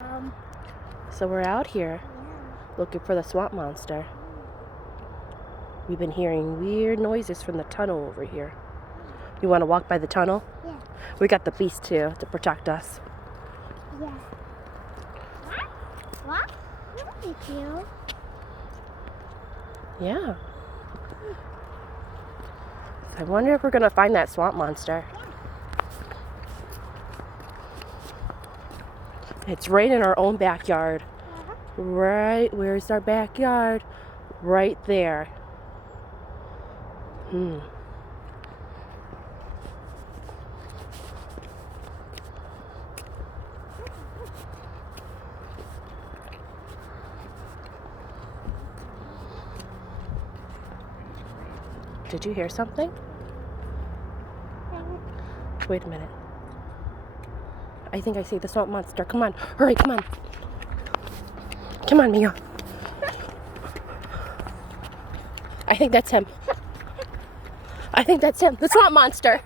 So we're out here looking for the swamp monster. We've been hearing weird noises from the tunnel over here. You want to walk by the tunnel? Yeah. We got the beast too to protect us. Yeah. What? Look at you. Yeah. I wonder if we're going to find that swamp monster. It's right in our own backyard. Right, where's our backyard? Right there. Did you hear something? Wait a minute. I think I see the swamp monster. Come on, hurry, come on. Come on, Mia. I think that's him. I think that's him, the swamp monster.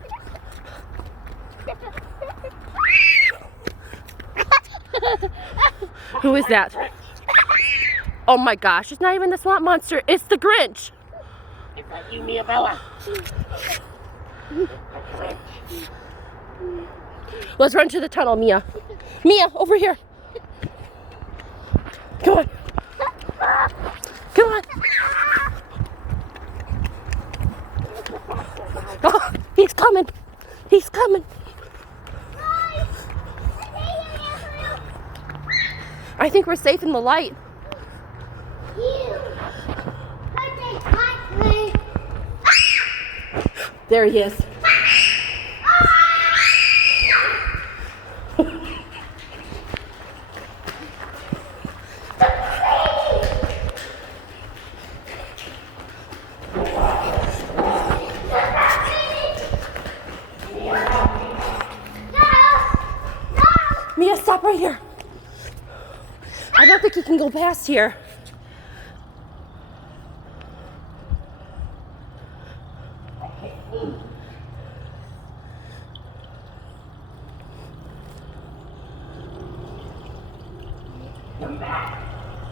Who is that? Oh my gosh, it's not even the swamp monster, it's the Grinch. Is that you, Mia Bella? Let's run to the tunnel, Mia. Mia, over here. Come on. Come on. Oh, he's coming. He's coming. I think we're safe in the light. There he is. Mia, stop right here. I don't think he can go past here.